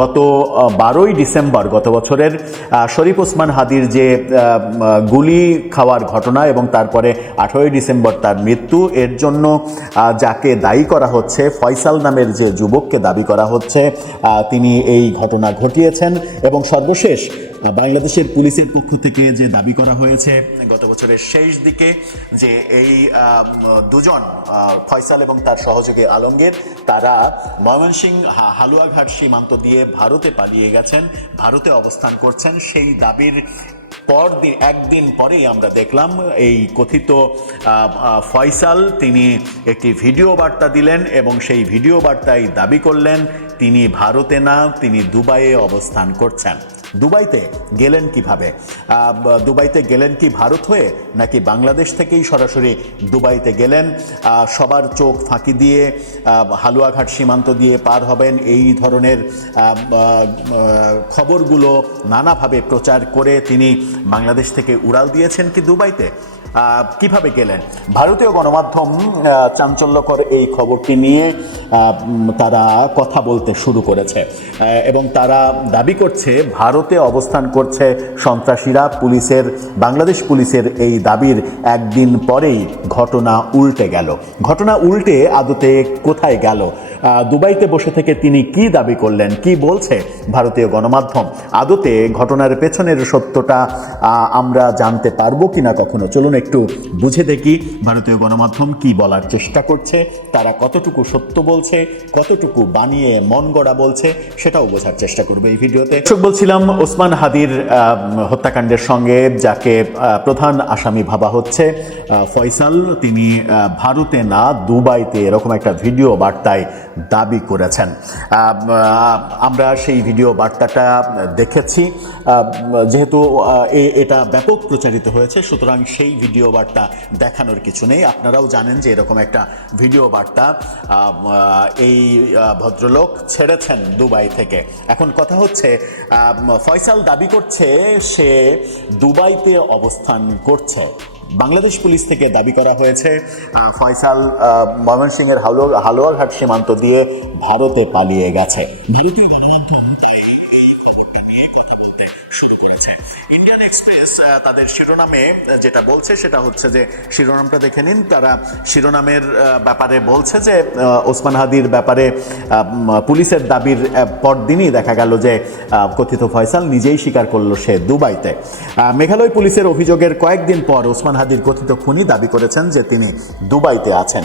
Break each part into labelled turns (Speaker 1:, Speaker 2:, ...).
Speaker 1: গত বারোই ডিসেম্বর গত বছরের শরীফ ওসমান হাদির যে গুলি খাওয়ার ঘটনা এবং তারপরে আঠেরোই ডিসেম্বর তার মৃত্যু, এর জন্য যাকে দায়ী করা হচ্ছে, ফয়সাল নামের যে যুবককে দাবি করা হচ্ছে তিনি এই ঘটনা ঘটিয়েছেন এবং সর্বশেষ বাংলাদেশের পুলিশের পক্ষ থেকে যে দাবি করা হয়েছে গত বছরের শেষ দিকে যে এই দুজন ফয়সাল এবং তার সহযোগী আলমগীর, তারা ময়মনসিং হালুয়াঘাট সীমান্ত দিয়ে ভারতে পালিয়ে গেছেন, ভারতে অবস্থান করছেন। সেই দাবির পর দিন একদিন পরেই আমরা দেখলাম এই কথিত ফয়সাল তিনি একটি ভিডিও বার্তা দিলেন এবং সেই ভিডিও বার্তায় দাবি করলেন, তিনি ভারতে না, তিনি দুবাইয়ে অবস্থান করছেন। দুবাইতে গেলেন কীভাবে? দুবাইতে গেলেন কি ভারত হয়ে, নাকি বাংলাদেশ থেকেই সরাসরি দুবাইতে গেলেন? সবার চোখ ফাঁকি দিয়ে হালুয়াঘাট সীমান্ত দিয়ে পার হবেন, এই ধরনের খবরগুলো নানাভাবে প্রচার করে তিনি বাংলাদেশ থেকে উড়াল দিয়েছেন কি দুবাইতে? কীভাবে গেলেন? ভারতীয় গণমাধ্যম চাঞ্চল্যকর এই খবরটি নিয়ে তারা কথা বলতে শুরু করেছে। এবং তারা দাবি করছে, ভারতে অবস্থান করছে সন্ত্রাসীরা। পুলিশের, বাংলাদেশ পুলিশের এই দাবির একদিন পরেই ঘটনা উল্টে গেল। ঘটনা উল্টে আদতে কোথায় গেল? দুবাইতে বসে থেকে তিনি কি দাবি করলেন, কি বলছে ভারতীয় গণমাধ্যম? আদতে ঘটনার পেছনের সত্যটা আমরা জানতে পারব কিনা কখনো? চলুন একটু বুঝে দেখি ভারতীয় গণমাধ্যম কি বলার চেষ্টা করছে, তারা কতটুকু সত্য বলছে, কতটুকু বানিয়ে মন গড়া বলছে, সেটাও বোঝার চেষ্টা করবে এই ভিডিওতে। বলছিলাম ওসমান হাদির হত্যাকাণ্ডের সঙ্গে, যাকে প্রধান আসামি ভাবা হচ্ছে ফয়সাল, তিনি ভারতে না, দুবাইতে, এরকম একটা ভিডিও বার্তায় দাবি করেছেন। আমরা সেই ভিডিও বার্তাটা দেখেছি। যেহেতু এটা ব্যাপক প্রচারিত হয়েছে, সুতরাং সেই ভিডিও বার্তা দেখানোর কিছু নেই। আপনারাও জানেন যে এরকম একটা ভিডিও বার্তা এই ভদ্রলোক ছেড়েছেন দুবাই থেকে। এখন কথা হচ্ছে ফয়সাল দাবি করছে সে দুবাইতে অবস্থান করছে। বাংলাদেশ পুলিশ থেকে দাবি করা হয়েছে ফয়সাল ময়মনসিংহের হালুয়াঘাট সীমান্ত দিয়ে ভারতে পালিয়ে গেছে। ভারতীয় তাদের শিরোনামে যেটা বলছে সেটা হচ্ছে যে শিরোনামটা দেখে নিন। তারা শিরোনামের ব্যাপারে বলছে যে ওসমান হাদির ব্যাপারে পুলিশের দাবির পরদিনই দেখা গেল যে কথিত ফয়সাল নিজেই স্বীকার করল সে দুবাইতে। মেঘালয় পুলিশের অভিযোগের কয়েকদিন পর ওসমান হাদির কথিত খুনি দাবি করেছেন যে তিনি দুবাইতে আছেন।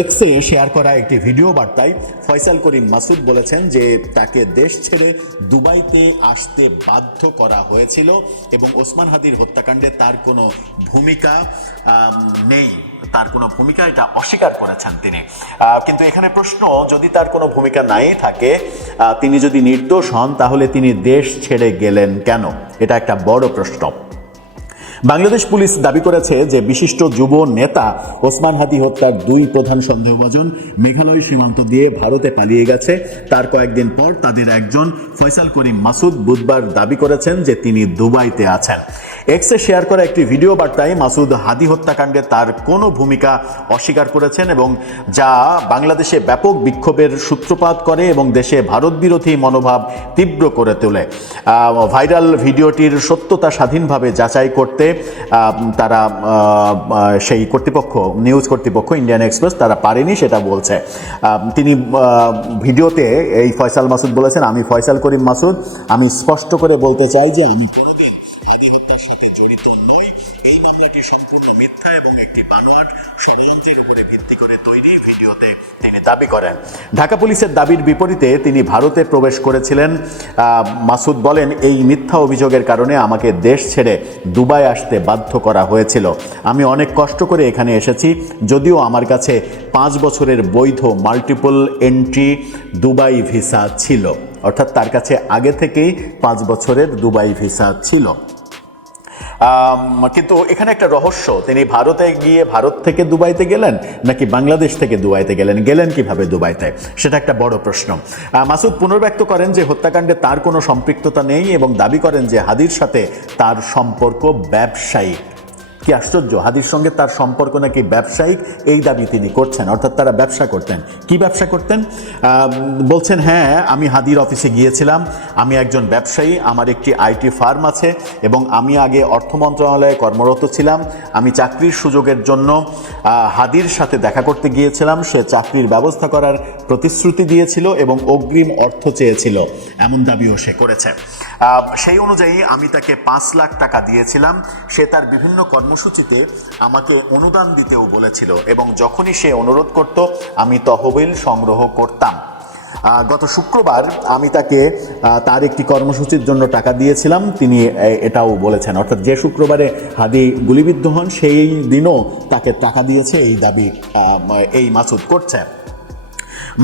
Speaker 1: এক্সে শেয়ার করা একটি ভিডিও বার্তায় ফয়সাল করিম মাসুদ বলেছেন যে তাকে দেশ ছেড়ে দুবাইতে আসতে বাধ্য করা হয়েছিল এবং ওসমান হাদির হত্যাকাণ্ডে তার কোনো ভূমিকা নেই। তার কোনো ভূমিকা এটা অস্বীকার করেছেন তিনি। কিন্তু এখানে প্রশ্ন, যদি তার কোনো ভূমিকা নাই থাকে তিনি যদি নির্দোষ হন, তাহলে তিনি দেশ ছেড়ে গেলেন কেন? এটা একটা বড় প্রশ্ন। বাংলাদেশ পুলিশ দাবি করেছে যে বিশিষ্ট যুব নেতা ওসমান হাদি হত্যার দুই প্রধান সন্দেহভাজন মেঘালয় সীমান্ত দিয়ে ভারতে পালিয়ে গেছে। তার কয়েকদিন পর তাদের একজন ফয়সাল করিম মাসুদ বুধবার দাবি করেছেন যে তিনি দুবাইতে আছেন। এক্সে শেয়ার করা একটি ভিডিও বার্তায় মাসুদ হাদি হত্যাকাণ্ডে তার কোনো ভূমিকা অস্বীকার করেছেন এবং যা বাংলাদেশে ব্যাপক বিক্ষোভের সূত্রপাত করে এবং দেশে ভারত বিরোধী মনোভাব তীব্র করে তোলে। ভাইরাল ভিডিওটির সত্যতা স্বাধীনভাবে যাচাই করতে আহ, তারা সেই কর্তৃপক্ষ নিউজ কর্তৃপক্ষ ইন্ডিয়ান এক্সপ্রেস তারা পারেনি সেটা বলছে। তিনি ভিডিওতে এই ফয়সাল মাসুদ বলেছেন আমি ফয়সাল করিম মাসুদ আমি স্পষ্ট করে বলতে চাই যে আমি মামলাটি সম্পূর্ণ মিথ্যা এবং একটি বানোয়াট ষড়যন্ত্রের উপরে ভিত্তি করে তৈরি ভিডিওতে তিনি দাবি করেন। ঢাকা পুলিশের দাবির বিপরীতে তিনি ভারতে প্রবেশ করেছিলেন। মাসুদ বলেন, এই মিথ্যা অভিযোগের কারণে আমাকে দেশ ছেড়ে দুবাই আসতে বাধ্য করা হয়েছিল। আমি অনেক কষ্ট করে এখানে এসেছি, যদিও আমার কাছে পাঁচ বছরের বৈধ মাল্টিপল এন্ট্রি দুবাই ভিসা ছিল। অর্থাৎ তার কাছে আগে থেকেই পাঁচ বছরের দুবাই ভিসা ছিল। কিন্তু এখানে একটা রহস্য। তিনি ভারতে গিয়ে ভারত থেকে দুবাইতে গেলেন নাকি বাংলাদেশ থেকে দুবাইতে গেলেন? গেলেন কীভাবে দুবাইতে? সেটা একটা বড় প্রশ্ন। মাসুদ পুনর্ব্যক্ত করেন যে হত্যাকাণ্ডে তার কোনো সম্পৃক্ততা নেই এবং দাবি করেন যে হাদির সাথে তার সম্পর্ক ব্যবসায়িক কি আশ্চর্য? হাদির সঙ্গে তার সম্পর্ক নাকি ব্যবসায়িক? এই দাবি তিনি করছেন, অর্থাৎ তারা ব্যবসা করতেন। কি ব্যবসা করতেন? বলছেন হ্যাঁ আমি হাদির অফিসে গিয়েছিলাম, আমি একজন ব্যবসায়ী, আমার একটি আইটি ফার্ম আছে এবং আমি আগে অর্থ মন্ত্রণালয়ে কর্মরত ছিলাম। আমি চাকরির সুযোগের জন্য হাদির সাথে দেখা করতে গিয়েছিলাম। সে চাকরির ব্যবস্থা করার প্রতিশ্রুতি দিয়েছিল এবং অগ্রিম অর্থ চেয়েছিল। এমন দাবিও সে করেছে। সেই অনুযায়ী আমি তাকে পাঁচ লাখ টাকা দিয়েছিলাম। সে তার বিভিন্ন কর্মসূচিতে আমাকে অনুদান দিতেও বলেছিল এবং যখনই সে অনুরোধ করত, আমি তহবিল সংগ্রহ করতাম। গত শুক্রবার আমি তাকে তার একটি কর্মসূচির জন্য টাকা দিয়েছিলাম। তিনি এটাও বলেছেন। অর্থাৎ যে শুক্রবারে হাদি গুলিবিদ্ধ হন, সেই দিনও তাকে টাকা দিয়েছে, এই দাবি এই মাসুদ করছে।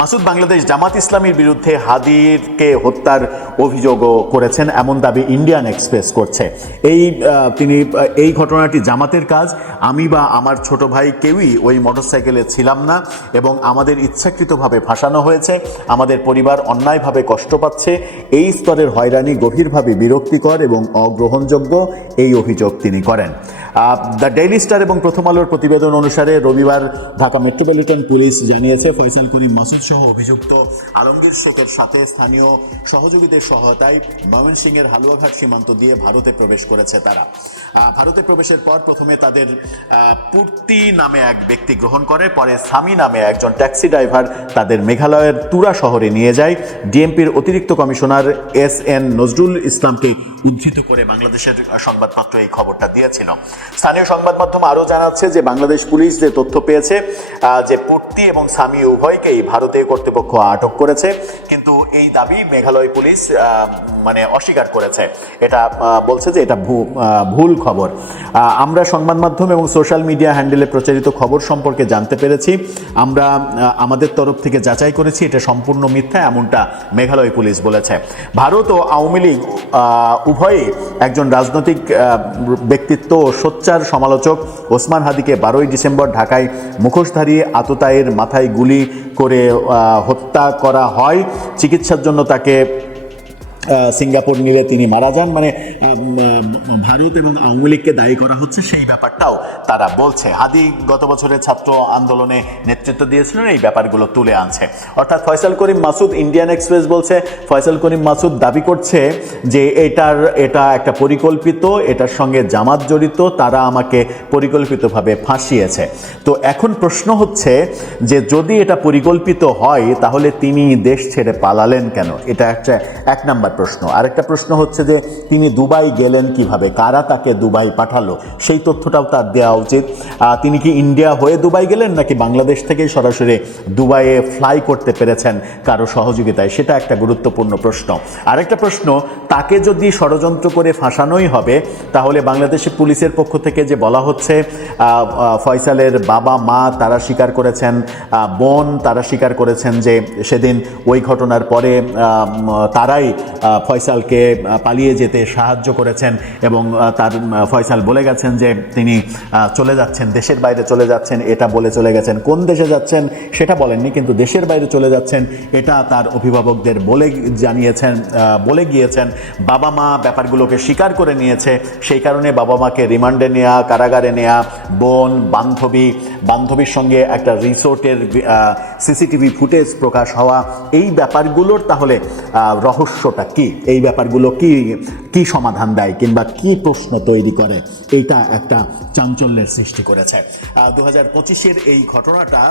Speaker 1: মাসুদ বাংলাদেশ জামাত ইসলামীর বিরুদ্ধে হাদিরকে হত্যার অভিযোগও করেছেন। এমন দাবি ইন্ডিয়ান এক্সপ্রেস করছে। এই তিনি এই ঘটনাটি জামাতের কাজ। আমি বা আমার ছোট ভাই কেউই ওই মোটরসাইকেলে ছিলাম না এবং আমাদের ইচ্ছাকৃতভাবে ফাঁসানো হয়েছে। আমাদের পরিবার অন্যায়ভাবে কষ্ট পাচ্ছে। এই স্তরের হয়রানি গভীরভাবে বিরক্তিকর এবং অগ্রহণযোগ্য এই অভিযোগ তিনি করেন। দ্য ডেইলি স্টার এবং প্রথম আলোর প্রতিবেদন অনুসারে রবিবার ঢাকা মেট্রোপলিটন পুলিশ জানিয়েছে, ফয়সাল করিম মাসুদ সহ অভিযুক্ত আলমগীর শেখের সাথে স্থানীয় সহযোগীদের সহায়তায় ময়মনসিংহের হালুয়াঘাট সীমান্ত দিয়ে ভারতে প্রবেশ করেছে তারা। ভারতে প্রবেশের পর প্রথমে তাদের পূর্তি নামে এক ব্যক্তি গ্রহণ করে, পরে সামি নামে একজন ট্যাক্সি ড্রাইভার তাদের মেঘালয়ের তুরা শহরে নিয়ে যায়। ডিএমপির অতিরিক্ত কমিশনার এস এন নজরুল ইসলামকে উদ্ধৃত করে বাংলাদেশের সংবাদপত্র এই খবরটা দিয়েছিল। স্থানীয় সংবাদ মাধ্যম আরও জানাচ্ছে যে বাংলাদেশ পুলিশ যে তথ্য পেয়েছে যে পূর্তি এবং সামি উভয়কেই ভারতে কর্তৃপক্ষ আটক করেছে, কিন্তু এই দাবি মেঘালয় পুলিশ মানে অস্বীকার করেছে। এটা বলছে যে এটা ভুল খবর। আমরা সংবাদ মাধ্যম এবং সোশ্যাল মিডিয়া হ্যান্ডেলে প্রচারিত খবর সম্পর্কে জানতে পেরেছি। আমরা আমাদের তরফ থেকে যাচাই করেছি, এটা সম্পূর্ণ মিথ্যা, এমনটা মেঘালয় পুলিশ বলেছে। ভারত ও আওয়ামী লীগ আহ, উভয়ই একজন রাজনৈতিক ব্যক্তিত্ব ও সোচ্চার সমালোচক ওসমান হাদিকে বারোই ডিসেম্বর ঢাকায় মুখোশধারী আততায়ের মাথায় গুলি করে হত্যা করা হয়। চিকিৎসার জন্য তাকে সিঙ্গাপুর নিলে তিনি মারা যান। মানে ভারত এবং আওয়ামী লীগকে দায়ী করা হচ্ছে সেই ব্যাপারটাও তারা বলছে। হাদি গত বছরের ছাত্র আন্দোলনে নেতৃত্ব দিয়েছিলেন, এই ব্যাপারগুলো তুলে আনছে। অর্থাৎ ফয়সাল করিম মাসুদ ইন্ডিয়ান এক্সপ্রেস বলছে, ফয়সাল করিম মাসুদ দাবি করছে যে এটার, এটা একটা পরিকল্পিত, এটার সঙ্গে জামাত জড়িত, তারা আমাকে পরিকল্পিতভাবে ফাঁসিয়েছে। তো এখন প্রশ্ন হচ্ছে যে যদি এটা পরিকল্পিত হয়, তাহলে তিনি দেশ ছেড়ে পালালেন কেন? এটা একটা এক নাম্বার প্রশ্ন। আরেকটা প্রশ্ন হচ্ছে যে, তিনি দুবাই গেলেন কীভাবে? কারা তাকে দুবাই পাঠালো? সেই তথ্যটাও তার দেওয়া উচিত। তিনি কি ইন্ডিয়া হয়ে দুবাই গেলেন নাকি বাংলাদেশ থেকেই সরাসরি দুবাইয়ে ফ্লাই করতে পেরেছেন কারও সহযোগিতায়? সেটা একটা গুরুত্বপূর্ণ প্রশ্ন। আরেকটা প্রশ্ন, তাকে যদি ষড়যন্ত্র করে ফাঁসানোই হবে, তাহলে বাংলাদেশের পুলিশের পক্ষ থেকে যে বলা হচ্ছে ফয়সালের বাবা, মা তারা স্বীকার করেছেন বোন তারা স্বীকার করেছেন যে, সেদিন ওই ঘটনার পরে তারাই ফয়সালকে পালিয়ে যেতে সাহায্য করেছেন এবং তার ফয়সাল বলে গেছেন যে তিনি চলে যাচ্ছেন, দেশের বাইরে চলে যাচ্ছেন, এটা বলে চলে গেছেন। কোন দেশে যাচ্ছেন সেটা বলেননি, কিন্তু দেশের বাইরে চলে যাচ্ছেন, এটা তার অভিভাবকদের বলে জানিয়েছেন বলে গিয়েছেন। বাবা মা ব্যাপারগুলোকে স্বীকার করে নিয়েছে। সেই কারণে বাবা মাকে রিমান্ডে নেওয়া কারাগারে নেওয়া বোন, বান্ধবী, বান্ধবীর সঙ্গে একটা রিসোর্টের সিসিটিভি ফুটেজ প্রকাশ হওয়া, এই ব্যাপারগুলোর তাহলে রহস্যটা কি, এই ব্যাপারগুলো কি কি সমাধান দেয় কিংবা কি প্রশ্ন তৈরি করে, এইটা একটা চাঞ্চল্যের সৃষ্টি করেছে। দু হাজার পঁচিশের এই ঘটনাটা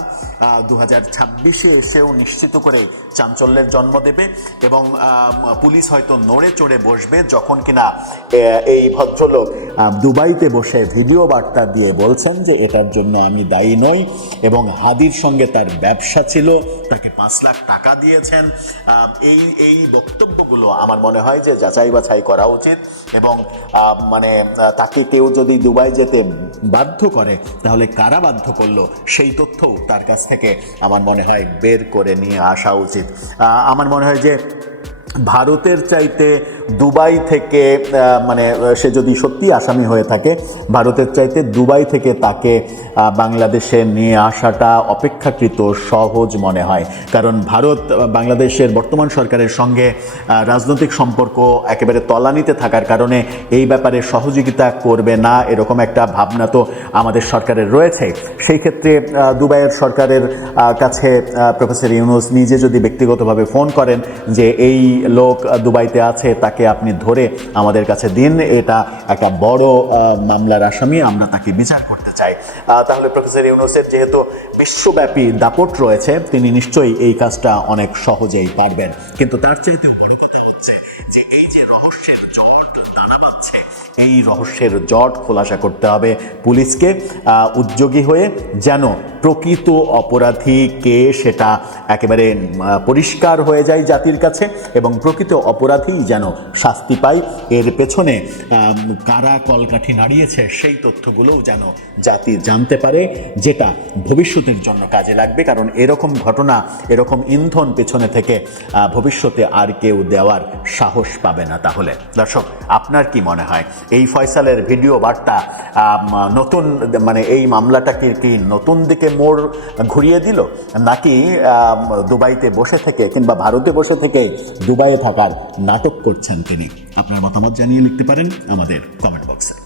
Speaker 1: দু হাজার ছাব্বিশে এসেও নিশ্চিত করে চাঞ্চল্যের জন্ম দেবে এবং পুলিশ হয়তো নড়ে চড়ে বসবে যখন কিনা এই ভদ্রলোক দুবাইতে বসে ভিডিও বার্তা দিয়ে বলছেন যে এটার জন্য আমি দায়ী নই এবং হাদির সঙ্গে তার ব্যবসা ছিল, তাকে পাঁচ লাখ টাকা দিয়েছেন। এই এই বক্তব্যগুলো আমার মনে হয় যে যাচাই বাছাই করা উচিত এবং মানে তাকে কেউ যদি দুবাই যেতে বাধ্য করে, তাহলে কারা বাধ্য করল? সেই তথ্যও তার কাছ থেকে আমার মনে হয় বের করে নিয়ে আসা উচিত। আমার মনে হয় যে ভারতের চাইতে দুবাই থেকে মানে সে যদি সত্যি আসামি হয়ে থাকে, ভারতের চাইতে দুবাই থেকে তাকে বাংলাদেশে নিয়ে আসাটা অপেক্ষাকৃত সহজ মনে হয়। কারণ ভারত বাংলাদেশের বর্তমান সরকারের সঙ্গে রাজনৈতিক সম্পর্ক একেবারে তলানিতে থাকার কারণে এই ব্যাপারে সহযোগিতা করবে না, এরকম একটা ভাবনা তো আমাদের সরকারের রয়েছে। সেই ক্ষেত্রে দুবাইয়ের সরকারের কাছে প্রফেসর ইউনুস নিজে যদি ব্যক্তিগতভাবে ফোন করেন যে এই লোক দুবাইতে আছে, তাকে আপনি ধরে আমাদের কাছে দিন। এটা একটা বড় মামলার আসামি, আমরা তাকে বিচার করতে চাই। তাহলে প্রফেসর ইউনুসের যেহেতু বিশ্বব্যাপী দাপট রয়েছে, তিনি নিশ্চয়ই এই কাজটা অনেক সহজেই পারবেন। কিন্তু তার চাইতে বড় কথা হচ্ছে যে এই যে রহস্যের জট দানা বাঁধছে এই রহস্যের জট খোলাসা করতে হবে পুলিশকে উদ্যোগী হয়ে যেন প্রকৃত অপরাধী কে সেটা একেবারে পরিষ্কার হয়ে যায় জাতির কাছে এবং প্রকৃত অপরাধী যেন শাস্তি পায়। এর পেছনে কারা কলকাঠি নাড়িয়েছে সেই তথ্যগুলোও যেন জাতি জানতে পারে, যেটা ভবিষ্যতের জন্য কাজে লাগবে। কারণ এরকম ঘটনা, এরকম ইন্ধন পেছনে থেকে ভবিষ্যতে আর কেউ দেওয়ার সাহস পাবে না তাহলে। দর্শক, আপনার কি মনে হয়? এই ফয়সালের ভিডিও বার্তা নতুন মানে এই মামলাটাকে কি নতুন দিকে মোড় ঘুরিয়ে দিল, নাকি দুবাইতে বসে থেকে কিংবা ভারতে বসে থেকে দুবাইয়ে থাকার নাটক করছেন তিনি? আপনার মতামত জানিয়ে লিখতে পারেন আমাদের কমেন্ট বক্সে